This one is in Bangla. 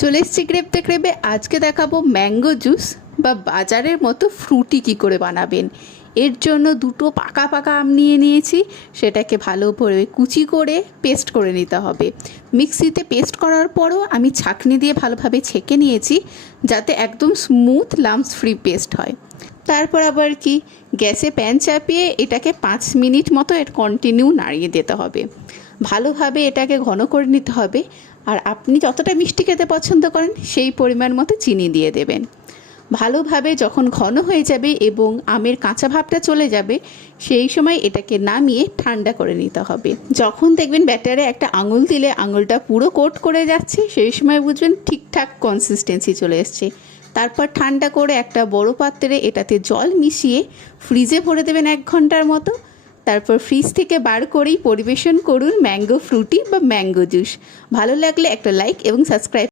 চলে এসেছি ক্রেপতে ক্রেপে। আজকে দেখাবো ম্যাঙ্গো জুস বা বাজারের মতো ফ্রুটি কি করে বানাবেন। এর জন্য দুটো পাকা পাকা আম নিয়ে নিয়েছি, সেটাকে ভালো করে কুচি করে পেস্ট করে নিতে হবে। মিক্সিতে পেস্ট করার পরও আমি ছাঁকনি দিয়ে ভালোভাবে ছেঁকে নিয়েছি, যাতে একদম স্মুথ লাম্পস ফ্রি পেস্ট হয়। তারপর আবার কি, গ্যাসে প্যান চাপিয়ে এটাকে 5 মিনিট মতো কন্টিনিউ নাড়িয়ে দিতে হবে। ভালোভাবে এটাকে ঘন করে নিতে হবে। আর আপনি যতটা মিষ্টি খেতে পছন্দ করেন সেই পরিমাণ মতো চিনি দিয়ে দেবেন। ভালোভাবে যখন ঘন হয়ে যাবে এবং আমের কাঁচা ভাবটা চলে যাবে, সেই সময় এটাকে নামিয়ে ঠান্ডা করে নিতে হবে। যখন দেখবেন ব্যাটারে একটা আঙুল দিলে আঙুলটা পুরো কোট করে যাচ্ছে, সেই সময় বুঝবেন ঠিকঠাক কনসিস্টেন্সি চলে এসছে। তারপর ঠান্ডা করে একটা বড় পাত্রে এটাতে জল মিশিয়ে ফ্রিজে ভরে দেবেন 1 ঘন্টার মতো। তারপর ফ্রিজ থেকে বার করেই পরিবেশন করুন ম্যাঙ্গো ফ্রুটি বা ম্যাঙ্গো জুস। ভালো লাগলে একটা লাইক এবং সাবস্ক্রাইব